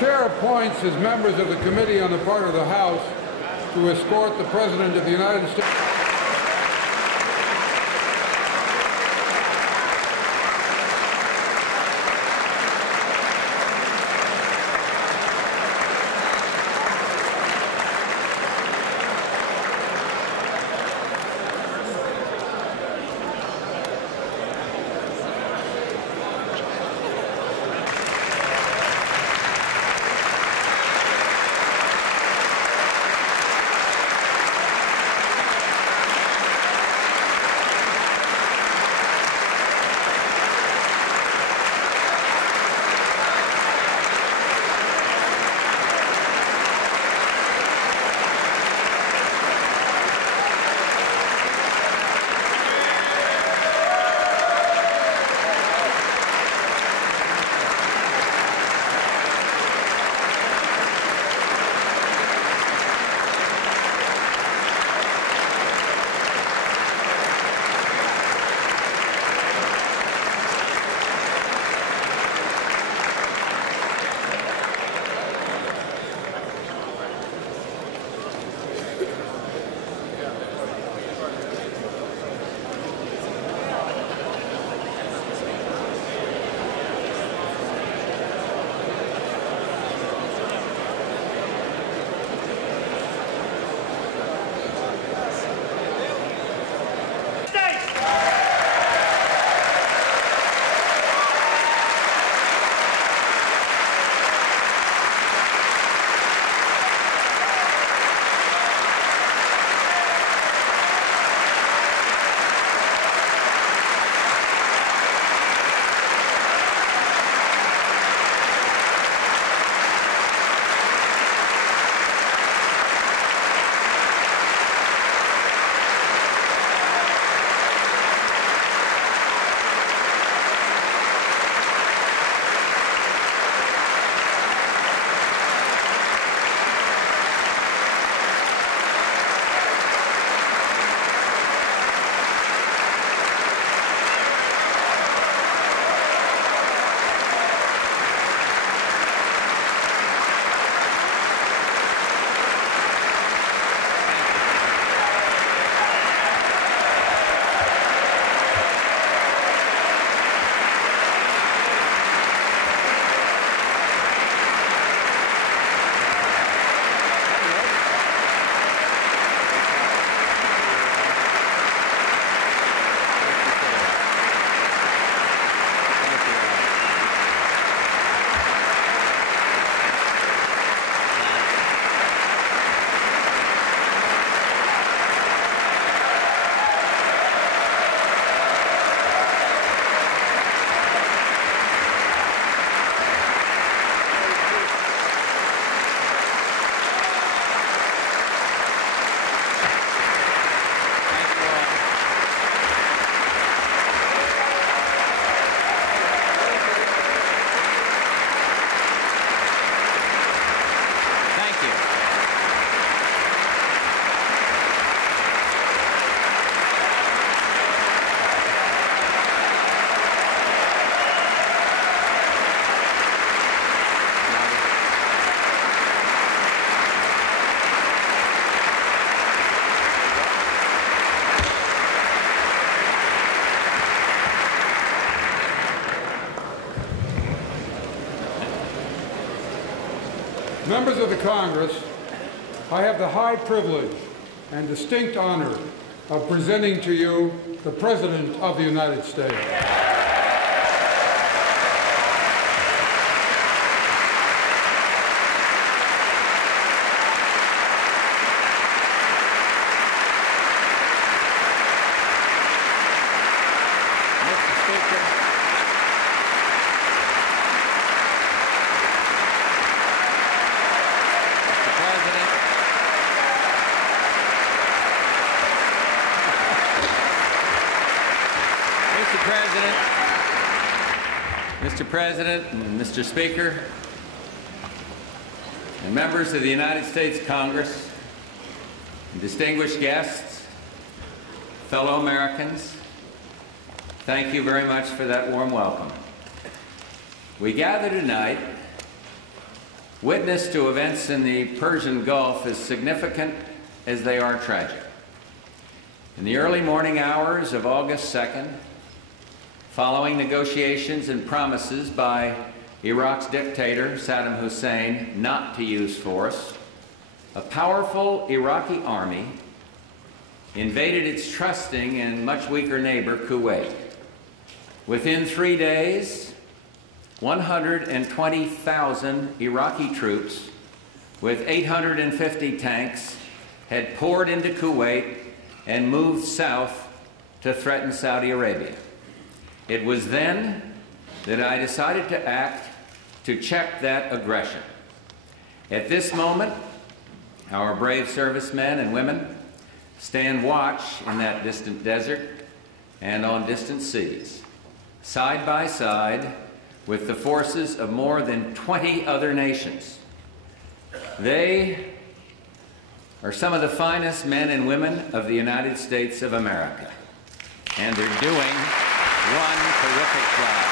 Chair appoints as members of the committee on the part of the House to escort the President of the United States. Members of the Congress, I have the high privilege and distinct honor of presenting to you the President of the United States. Mr. President, and Mr. Speaker, and members of the United States Congress, and distinguished guests, fellow Americans, thank you very much for that warm welcome. We gather tonight witness to events in the Persian Gulf as significant as they are tragic. In the early morning hours of August 2nd, following negotiations and promises by Iraq's dictator, Saddam Hussein, not to use force, a powerful Iraqi army invaded its trusting and much weaker neighbor, Kuwait. Within 3 days, 120,000 Iraqi troops with 850 tanks had poured into Kuwait and moved south to threaten Saudi Arabia. It was then that I decided to act to check that aggression. At this moment, our brave servicemen and women stand watch in that distant desert and on distant seas, side by side with the forces of more than 20 other nations. They are some of the finest men and women of the United States of America, and they're doing one terrific job.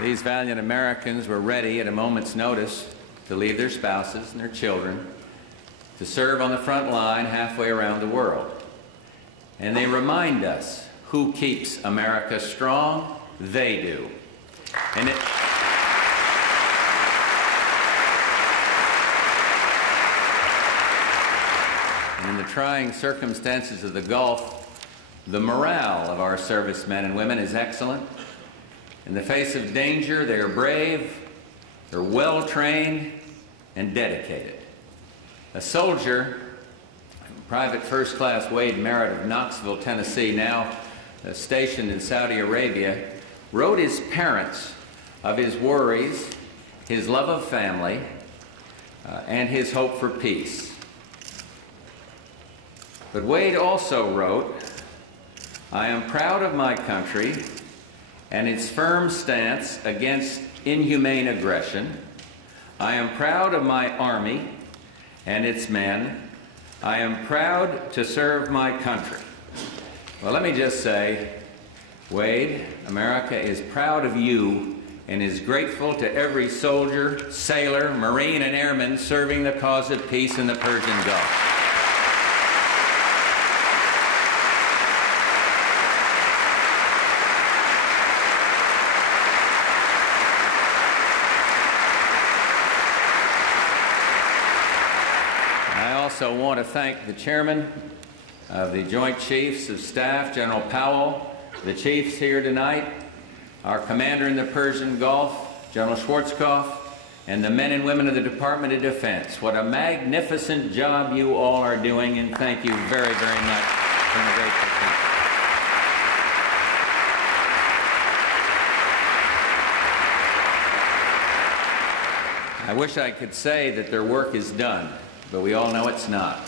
These valiant Americans were ready at a moment's notice to leave their spouses and their children to serve on the front line halfway around the world. And they remind us who keeps America strong? They do. And in the trying circumstances of the Gulf, the morale of our servicemen and women is excellent. In the face of danger, they are brave, they're well-trained, and dedicated. A soldier, Private First Class Wade Merritt of Knoxville, Tennessee, now stationed in Saudi Arabia, wrote his parents of his worries, his love of family, and his hope for peace. But Wade also wrote, "I am proud of my country and its firm stance against inhumane aggression. I am proud of my Army and its men. I am proud to serve my country." Well, let me just say, Wade, America is proud of you and is grateful to every soldier, sailor, Marine, and airman serving the cause of peace in the Persian Gulf. I also want to thank the chairman of the Joint Chiefs of Staff, General Powell, the chiefs here tonight, our commander in the Persian Gulf, General Schwarzkopf, and the men and women of the Department of Defense. What a magnificent job you all are doing, and thank you very, very much from the grateful people. I wish I could say that their work is done, but we all know it's not.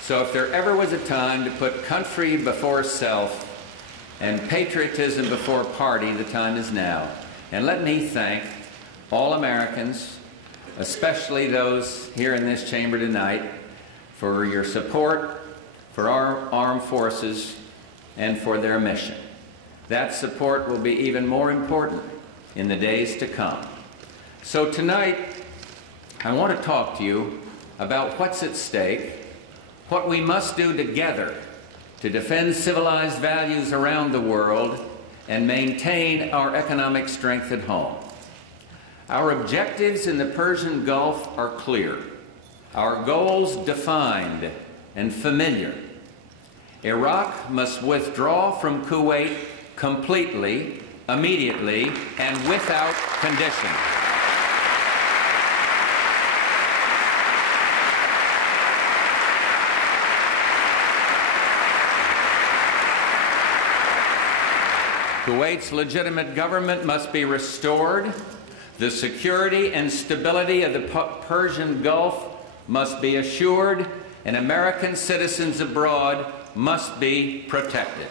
So if there ever was a time to put country before self and patriotism before party, the time is now. And let me thank all Americans, especially those here in this chamber tonight, for your support for our armed forces and for their mission. That support will be even more important in the days to come. So tonight, I want to talk to you about what's at stake, what we must do together to defend civilized values around the world and maintain our economic strength at home. Our objectives in the Persian Gulf are clear, our goals defined and familiar. Iraq must withdraw from Kuwait completely, immediately, and without condition. Kuwait's legitimate government must be restored. The security and stability of the Persian Gulf must be assured, and American citizens abroad must be protected.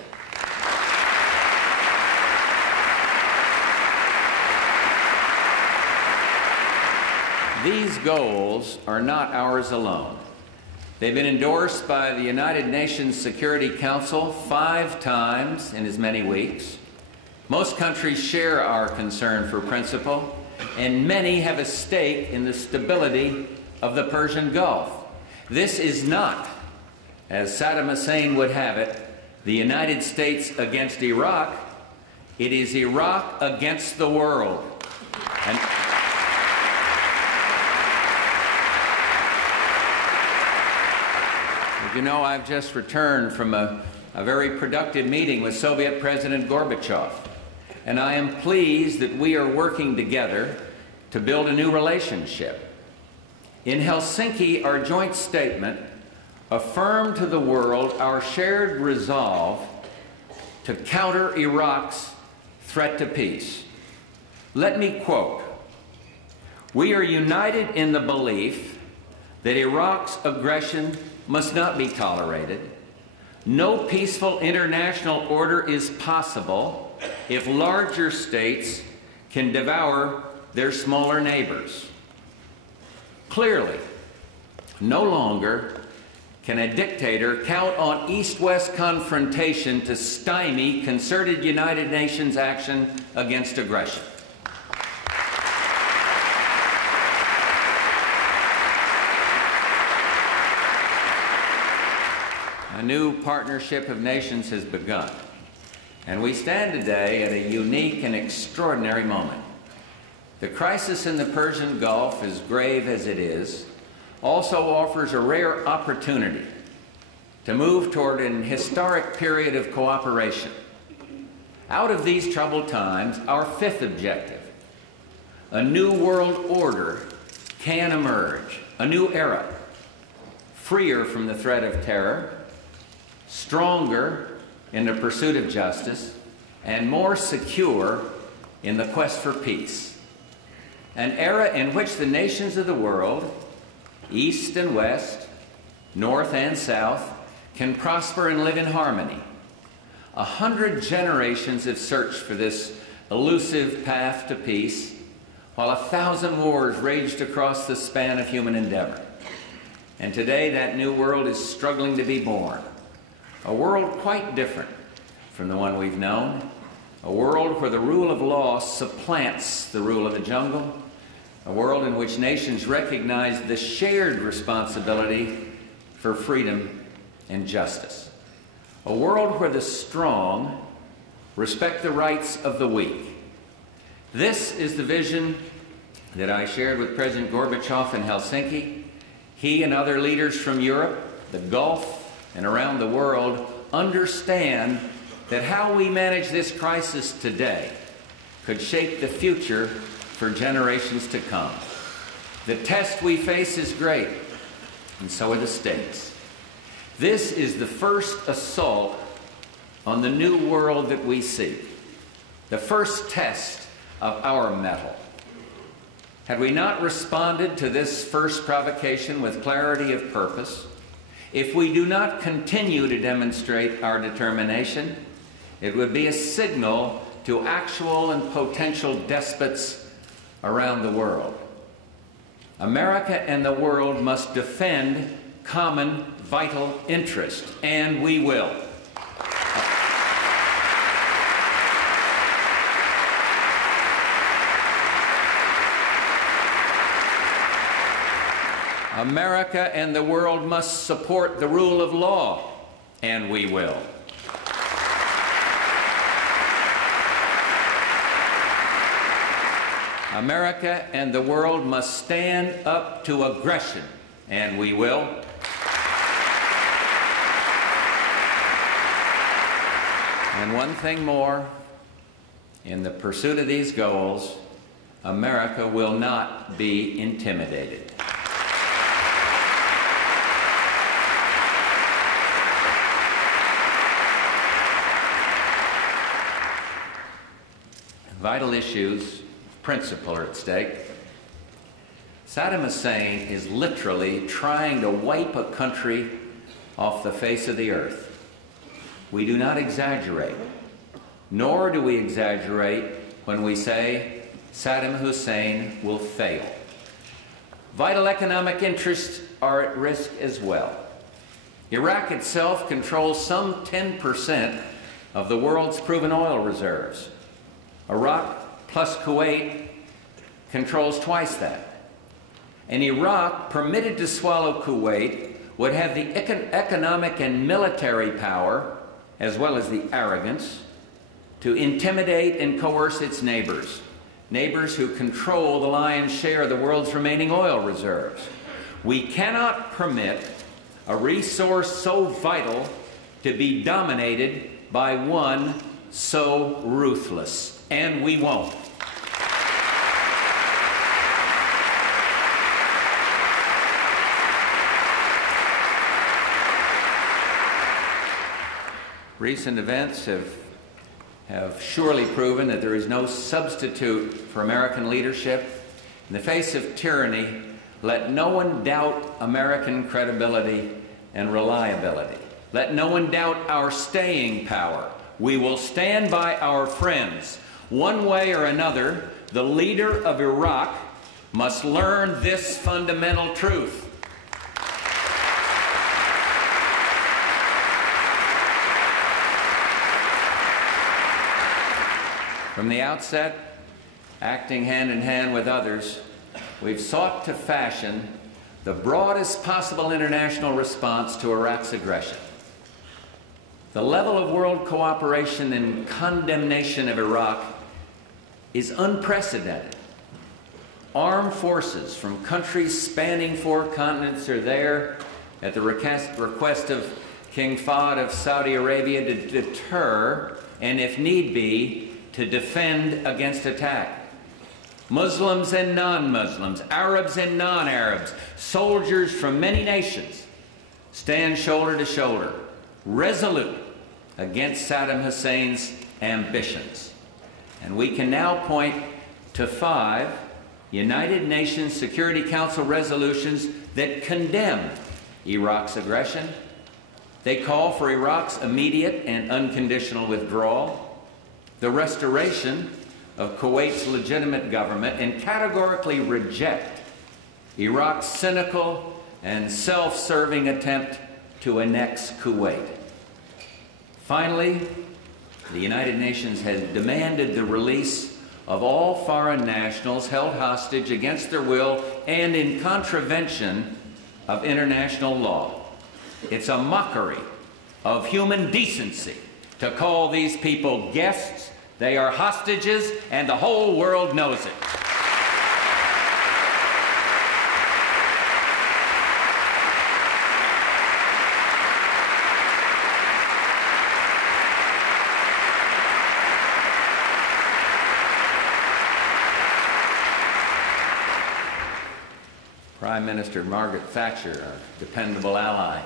These goals are not ours alone. They've been endorsed by the United Nations Security Council 5 times in as many weeks. Most countries share our concern for principle, and many have a stake in the stability of the Persian Gulf. This is not, as Saddam Hussein would have it, the United States against Iraq. It is Iraq against the world. And you know, I've just returned from a very productive meeting with Soviet President Gorbachev, and I am pleased that we are working together to build a new relationship. In Helsinki, our joint statement affirmed to the world our shared resolve to counter Iraq's threat to peace. Let me quote, "We are united in the belief that Iraq's aggression must not be tolerated. No peaceful international order is possible if larger states can devour their smaller neighbors. Clearly, no longer can a dictator count on East-West confrontation to stymie concerted United Nations action against aggression." A new partnership of nations has begun, and we stand today at a unique and extraordinary moment. The crisis in the Persian Gulf, as grave as it is, also offers a rare opportunity to move toward an historic period of cooperation. Out of these troubled times, our 5th objective, a new world order, can emerge, a new era, freer from the threat of terror, stronger in the pursuit of justice, and more secure in the quest for peace. An era in which the nations of the world, East and West, North and South, can prosper and live in harmony. 100 generations have searched for this elusive path to peace, while 1,000 wars raged across the span of human endeavor. And today that new world is struggling to be born. A world quite different from the one we've known. A world where the rule of law supplants the rule of the jungle. A world in which nations recognize the shared responsibility for freedom and justice. A world where the strong respect the rights of the weak. This is the vision that I shared with President Gorbachev in Helsinki. He and other leaders from Europe, the Gulf, and around the world understand that how we manage this crisis today could shape the future for generations to come. The test we face is great, and so are the stakes. This is the first assault on the new world that we seek, the first test of our mettle. Had we not responded to this first provocation with clarity of purpose, if we do not continue to demonstrate our determination, it would be a signal to actual and potential despots around the world. America and the world must defend common vital interest, and we will. America and the world must support the rule of law, and we will. America and the world must stand up to aggression, and we will. And one thing more, in the pursuit of these goals, America will not be intimidated. Vital issues of principle are at stake. Saddam Hussein is literally trying to wipe a country off the face of the earth. We do not exaggerate, nor do we exaggerate when we say Saddam Hussein will fail. Vital economic interests are at risk as well. Iraq itself controls some 10% of the world's proven oil reserves. Iraq plus Kuwait controls twice that. And Iraq, permitted to swallow Kuwait, would have the economic and military power, as well as the arrogance, to intimidate and coerce its neighbors, neighbors who control the lion's share of the world's remaining oil reserves. We cannot permit a resource so vital to be dominated by one so ruthless, and we won't. Recent events have surely proven that there is no substitute for American leadership. In the face of tyranny, let no one doubt American credibility and reliability. Let no one doubt our staying power. We will stand by our friends. One way or another, the leader of Iraq must learn this fundamental truth. From the outset, acting hand in hand with others, we've sought to fashion the broadest possible international response to Iraq's aggression. The level of world cooperation and condemnation of Iraq is unprecedented. Armed forces from countries spanning 4 continents are there at the request of King Fahd of Saudi Arabia to deter and, if need be, to defend against attack. Muslims and non-Muslims, Arabs and non-Arabs, soldiers from many nations stand shoulder to shoulder, resolute against Saddam Hussein's ambitions. And we can now point to 5 United Nations Security Council resolutions that condemn Iraq's aggression. They call for Iraq's immediate and unconditional withdrawal, the restoration of Kuwait's legitimate government, and categorically reject Iraq's cynical and self-serving attempt to annex Kuwait. Finally, the United Nations has demanded the release of all foreign nationals held hostage against their will and in contravention of international law. It's a mockery of human decency to call these people guests. They are hostages, and the whole world knows it. Prime Minister Margaret Thatcher, a dependable ally,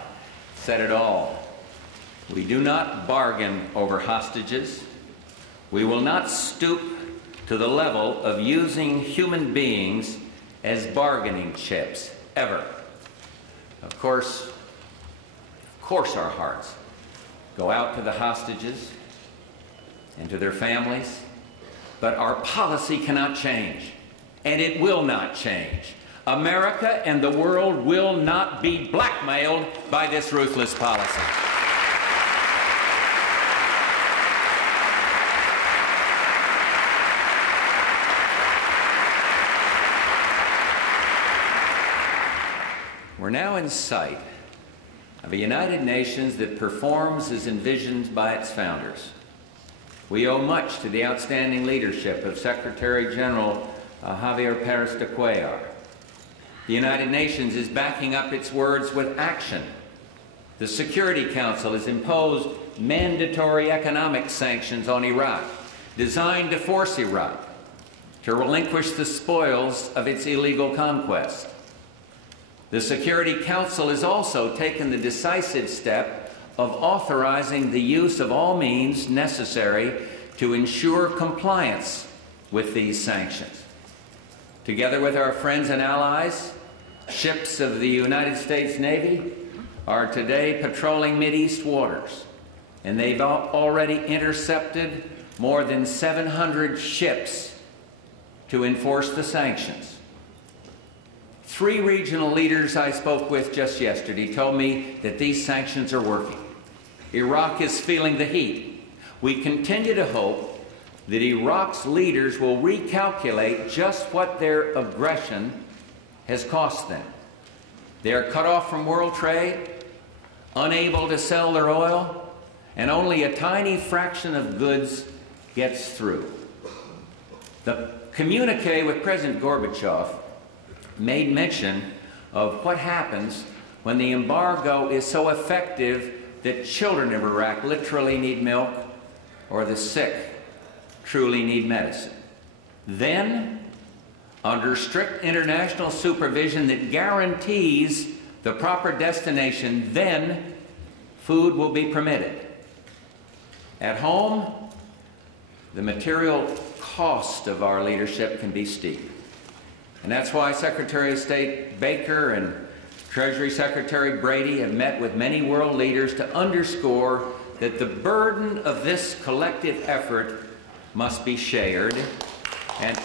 said it all. We do not bargain over hostages. We will not stoop to the level of using human beings as bargaining chips, ever. Of course our hearts go out to the hostages and to their families, but our policy cannot change, and it will not change. America and the world will not be blackmailed by this ruthless policy. We're now in sight of a United Nations that performs as envisioned by its founders. We owe much to the outstanding leadership of Secretary General Javier Pérez de Cuellar. The United Nations is backing up its words with action. The Security Council has imposed mandatory economic sanctions on Iraq, designed to force Iraq to relinquish the spoils of its illegal conquest. The Security Council has also taken the decisive step of authorizing the use of all means necessary to ensure compliance with these sanctions. Together with our friends and allies, ships of the United States Navy are today patrolling Mideast waters, and they've already intercepted more than 700 ships to enforce the sanctions. 3 regional leaders I spoke with just yesterday told me that these sanctions are working. Iraq is feeling the heat. We continue to hope that Iraq's leaders will recalculate just what their aggression has cost them. They are cut off from world trade, unable to sell their oil, and only a tiny fraction of goods gets through. The communique with President Gorbachev made mention of what happens when the embargo is so effective that children of Iraq literally need milk or the sick truly need medicine. Then, under strict international supervision that guarantees the proper destination, then food will be permitted. At home, the material cost of our leadership can be steep. And that's why Secretary of State Baker and Treasury Secretary Brady have met with many world leaders to underscore that the burden of this collective effort must be shared. And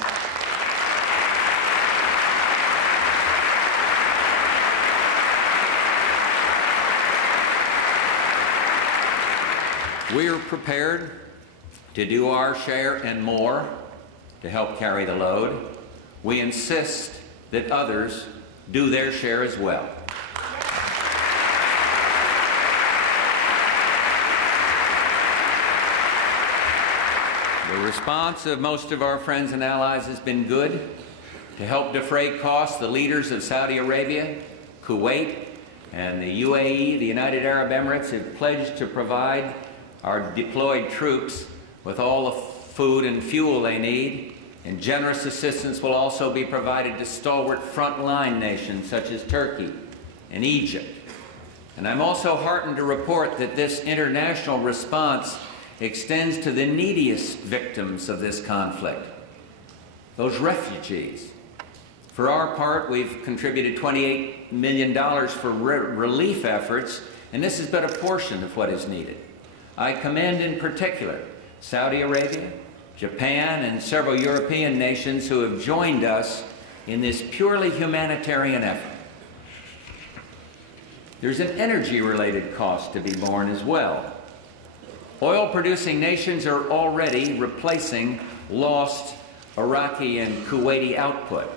we are prepared to do our share and more to help carry the load. We insist that others do their share as well. The response of most of our friends and allies has been good. To help defray costs, the leaders of Saudi Arabia, Kuwait, and the UAE, the United Arab Emirates, have pledged to provide our deployed troops with all the food and fuel they need. And generous assistance will also be provided to stalwart frontline nations such as Turkey and Egypt. And I'm also heartened to report that this international response extends to the neediest victims of this conflict, those refugees. For our part, we've contributed $28 million for relief efforts, and this is but a portion of what is needed. I commend in particular Saudi Arabia, Japan, and several European nations who have joined us in this purely humanitarian effort. There's an energy-related cost to be borne as well. Oil-producing nations are already replacing lost Iraqi and Kuwaiti output.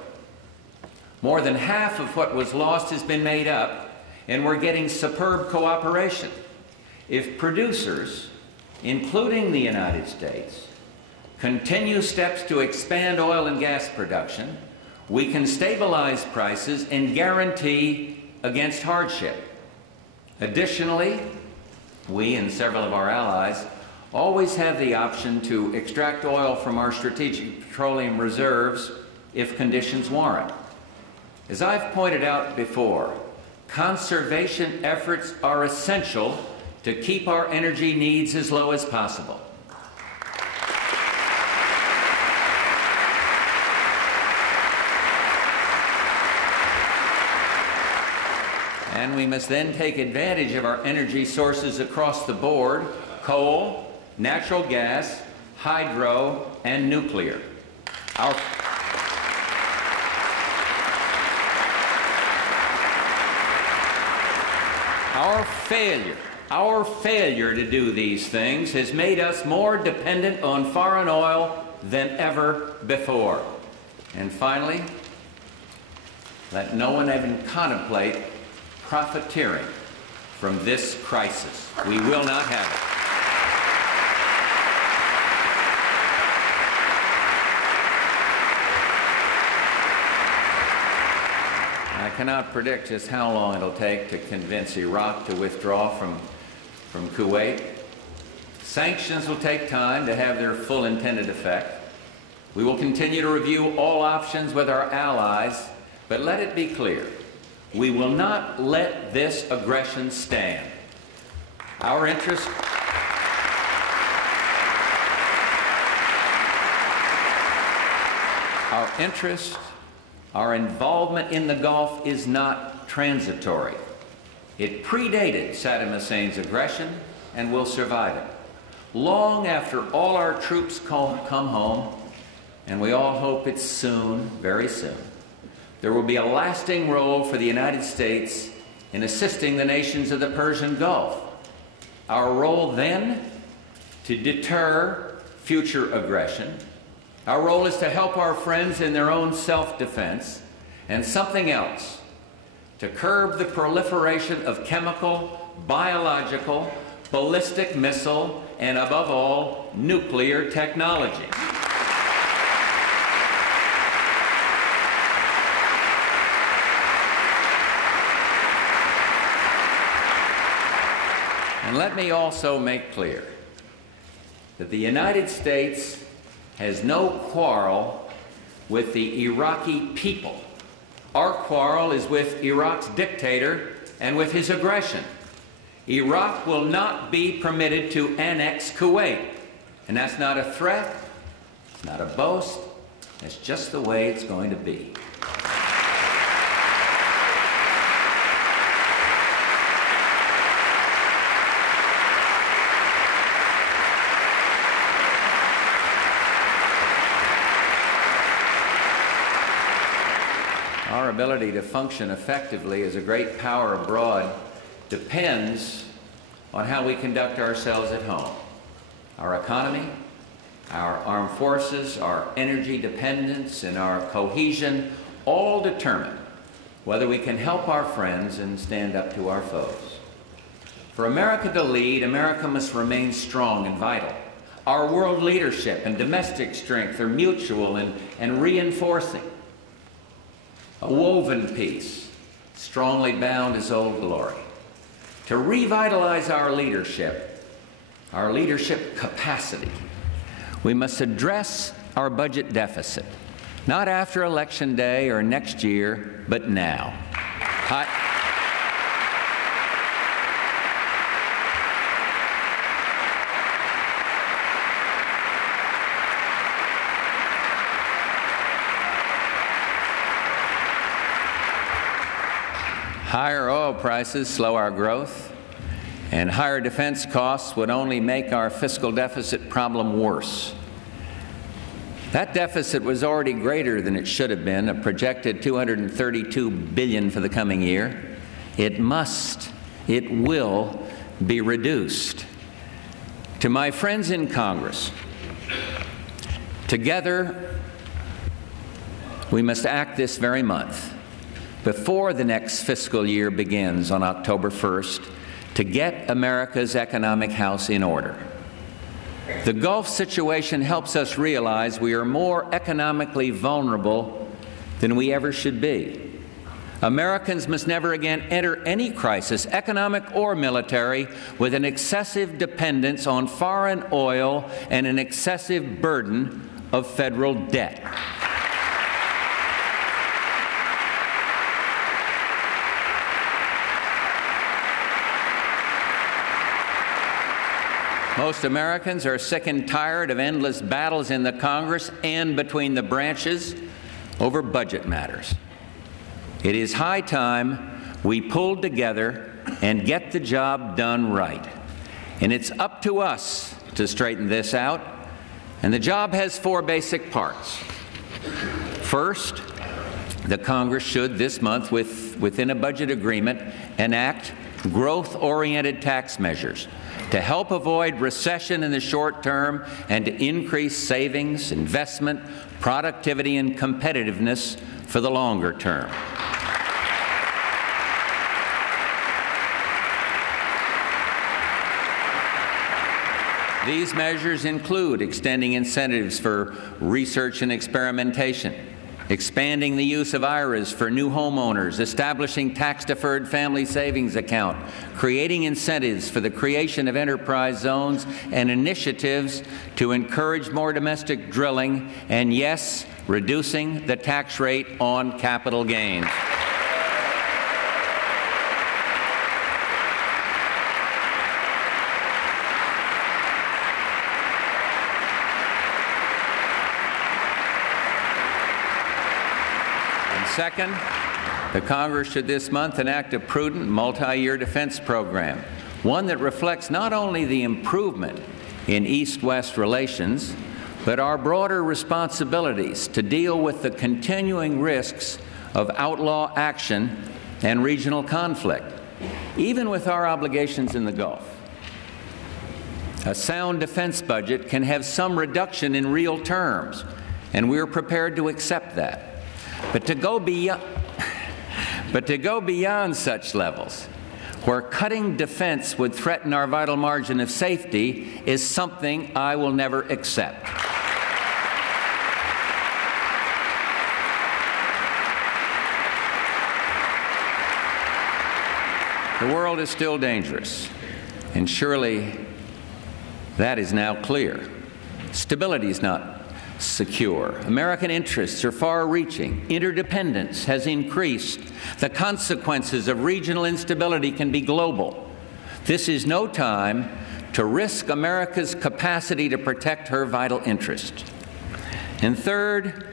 More than half of what was lost has been made up, and we're getting superb cooperation. If producers, including the United States, continue steps to expand oil and gas production, we can stabilize prices and guarantee against hardship. Additionally, we and several of our allies always have the option to extract oil from our strategic petroleum reserves if conditions warrant. As I've pointed out before, conservation efforts are essential to keep our energy needs as low as possible. And we must then take advantage of our energy sources across the board: coal, natural gas, hydro, and nuclear. Our failure to do these things has made us more dependent on foreign oil than ever before. And finally, let no one even contemplate profiteering from this crisis. We will not have it. I cannot predict just how long it'll take to convince Iraq to withdraw from Kuwait. Sanctions will take time to have their full intended effect. We will continue to review all options with our allies, but let it be clear, we will not let this aggression stand. Our interests our involvement in the Gulf is not transitory. It predated Saddam Hussein's aggression and will survive it. Long after all our troops come home, and we all hope it's soon, very soon, there will be a lasting role for the United States in assisting the nations of the Persian Gulf. Our role then, to deter future aggression. Our role is to help our friends in their own self-defense, and something else, to curb the proliferation of chemical, biological, ballistic missile, and above all, nuclear technology. And let me also make clear that the United States has no quarrel with the Iraqi people. Our quarrel is with Iraq's dictator and with his aggression. Iraq will not be permitted to annex Kuwait. And that's not a threat, it's not a boast, that's just the way it's going to be. Our ability to function effectively as a great power abroad depends on how we conduct ourselves at home. Our economy, our armed forces, our energy dependence, and our cohesion all determine whether we can help our friends and stand up to our foes. For America to lead, America must remain strong and vital. Our world leadership and domestic strength are mutual and reinforcing. A woven piece, strongly bound as old glory. To revitalize our leadership capacity, we must address our budget deficit, not after Election Day or next year, but now. Higher oil prices slow our growth, and higher defense costs would only make our fiscal deficit problem worse. That deficit was already greater than it should have been, a projected $232 billion for the coming year. It will be reduced. To my friends in Congress, together we must act this very month, before the next fiscal year begins on October 1st, to get America's economic house in order. The Gulf situation helps us realize we are more economically vulnerable than we ever should be. Americans must never again enter any crisis, economic or military, with an excessive dependence on foreign oil and an excessive burden of federal debt. Most Americans are sick and tired of endless battles in the Congress and between the branches over budget matters. It is high time we pulled together and get the job done right. And it's up to us to straighten this out. And the job has four basic parts. First, the Congress should this month, within a budget agreement, enact growth-oriented tax measures to help avoid recession in the short term and to increase savings, investment, productivity, and competitiveness for the longer term. These measures include extending incentives for research and experimentation, expanding the use of IRAs for new homeowners, establishing tax-deferred family savings account, creating incentives for the creation of enterprise zones and initiatives to encourage more domestic drilling, and yes, reducing the tax rate on capital gains. Second, the Congress should this month enact a prudent multi-year defense program, one that reflects not only the improvement in East-West relations, but our broader responsibilities to deal with the continuing risks of outlaw action and regional conflict, even with our obligations in the Gulf. A sound defense budget can have some reduction in real terms, and we're prepared to accept that. But to go beyond such levels, where cutting defense would threaten our vital margin of safety, is something I will never accept. The world is still dangerous, and surely that is now clear. Stability is not secure. American interests are far-reaching. Interdependence has increased. The consequences of regional instability can be global. This is no time to risk America's capacity to protect her vital interests. And third,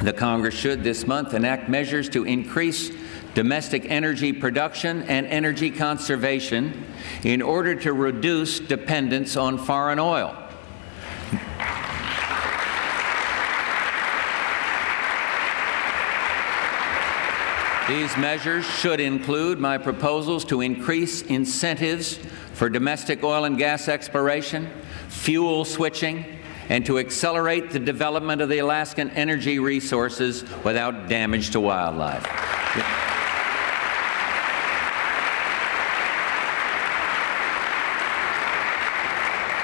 the Congress should this month enact measures to increase domestic energy production and energy conservation in order to reduce dependence on foreign oil. These measures should include my proposals to increase incentives for domestic oil and gas exploration, fuel switching, and to accelerate the development of the Alaskan energy resources without damage to wildlife.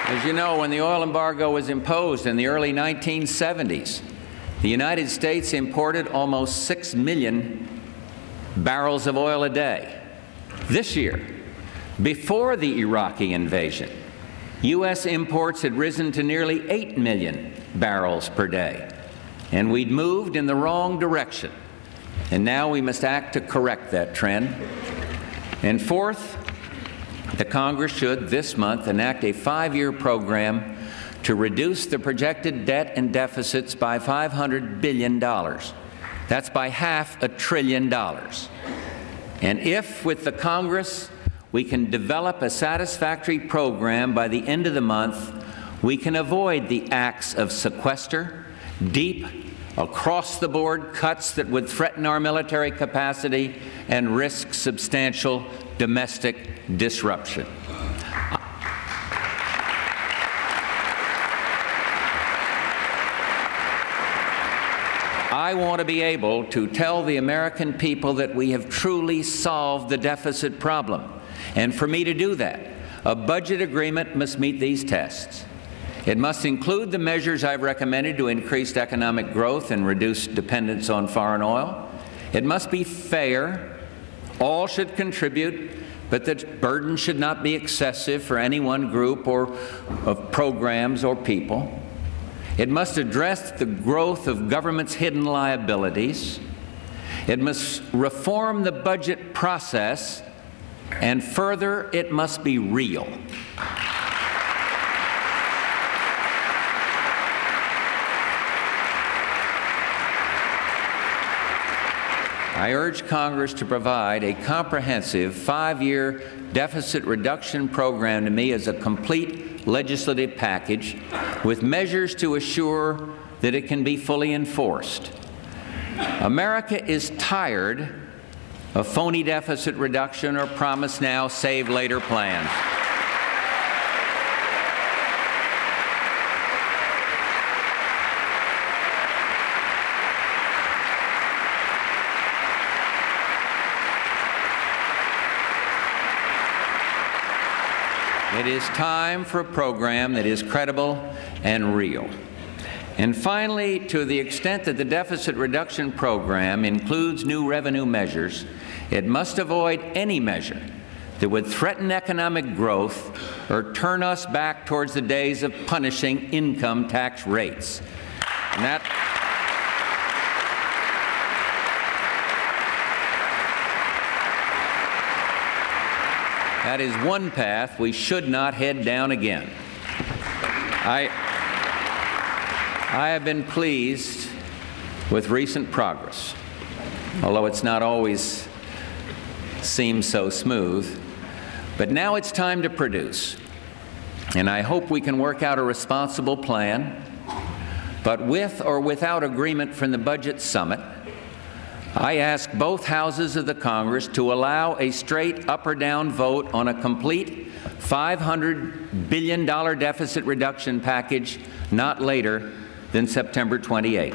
As you know, when the oil embargo was imposed in the early 1970s, the United States imported almost 6 million barrels of oil a day. This year, before the Iraqi invasion, U.S. imports had risen to nearly 8 million barrels per day, and we'd moved in the wrong direction. And now we must act to correct that trend. And fourth, the Congress should this month enact a 5-year program to reduce the projected debt and deficits by $500 billion. That's by $500 billion. And if, with the Congress, we can develop a satisfactory program by the end of the month, we can avoid the acts of sequester, deep, across-the-board cuts that would threaten our military capacity and risk substantial domestic disruption. I want to be able to tell the American people that we have truly solved the deficit problem. And for me to do that, a budget agreement must meet these tests. It must include the measures I've recommended to increase economic growth and reduce dependence on foreign oil. It must be fair. All should contribute, but the burden should not be excessive for any one group or of programs or people. It must address the growth of government's hidden liabilities. It must reform the budget process, and further, it must be real. I urge Congress to provide a comprehensive 5-year deficit reduction program to me as a complete legislative package with measures to assure that it can be fully enforced. America is tired of phony deficit reduction or promise now, save later plans. It is time for a program that is credible and real. And finally, to the extent that the deficit reduction program includes new revenue measures, it must avoid any measure that would threaten economic growth or turn us back towards the days of punishing income tax rates. And that is one path we should not head down again. I have been pleased with recent progress, although it's not always seemed so smooth. But now it's time to produce, and I hope we can work out a responsible plan. But with or without agreement from the budget summit, I ask both houses of the Congress to allow a straight up or down vote on a complete $500 billion deficit reduction package not later than September 28th.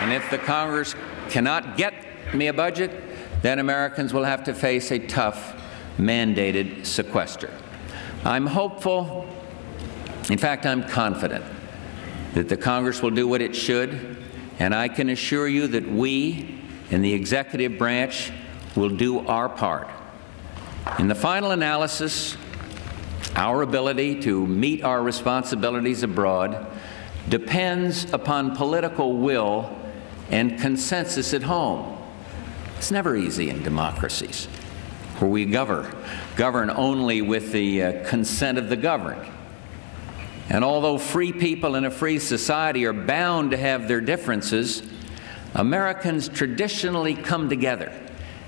And if the Congress cannot get me a budget, then Americans will have to face a tough mandated sequester. I'm hopeful, in fact, I'm confident that the Congress will do what it should, and I can assure you that we in the executive branch will do our part. In the final analysis, our ability to meet our responsibilities abroad depends upon political will and consensus at home. It's never easy in democracies, where we govern only with the consent of the governed. And although free people in a free society are bound to have their differences, Americans traditionally come together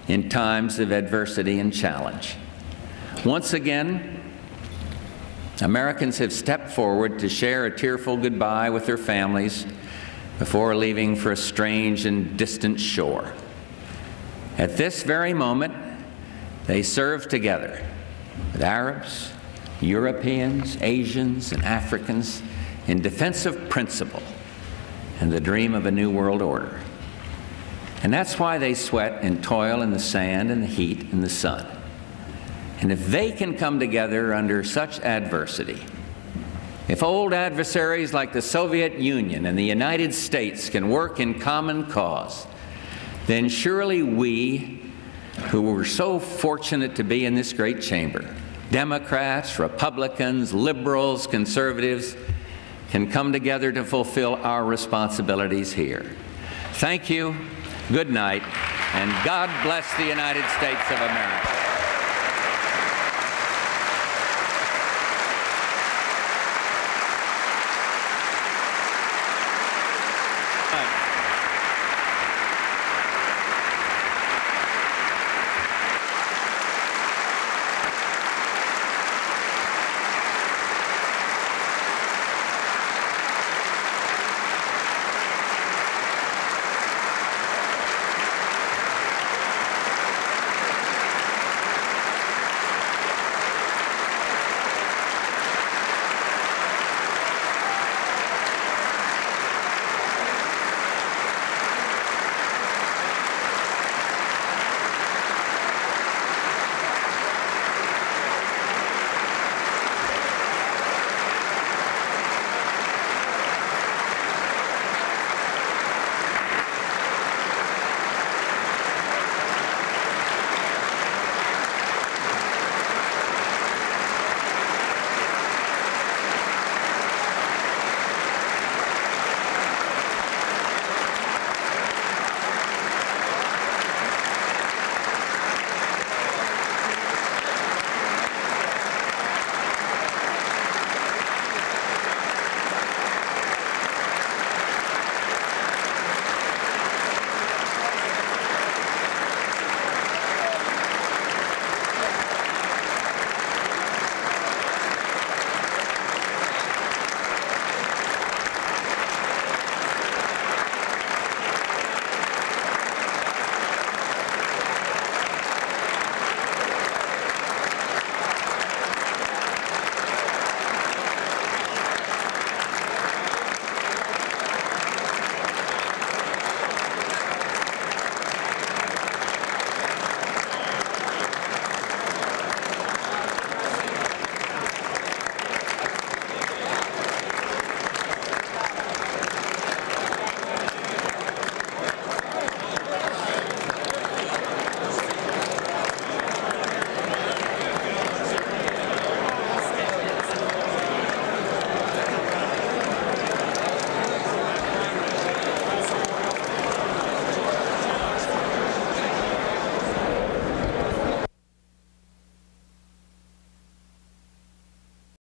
in times of adversity and challenge. Once again, Americans have stepped forward to share a tearful goodbye with their families before leaving for a strange and distant shore. At this very moment, they serve together with Arabs, Europeans, Asians, and Africans in defense of principle and the dream of a new world order. And that's why they sweat and toil in the sand and the heat and the sun. And if they can come together under such adversity, if old adversaries like the Soviet Union and the United States can work in common cause, then surely we, who were so fortunate to be in this great chamber, Democrats, Republicans, liberals, conservatives, can come together to fulfill our responsibilities here. Thank you, good night, and God bless the United States of America.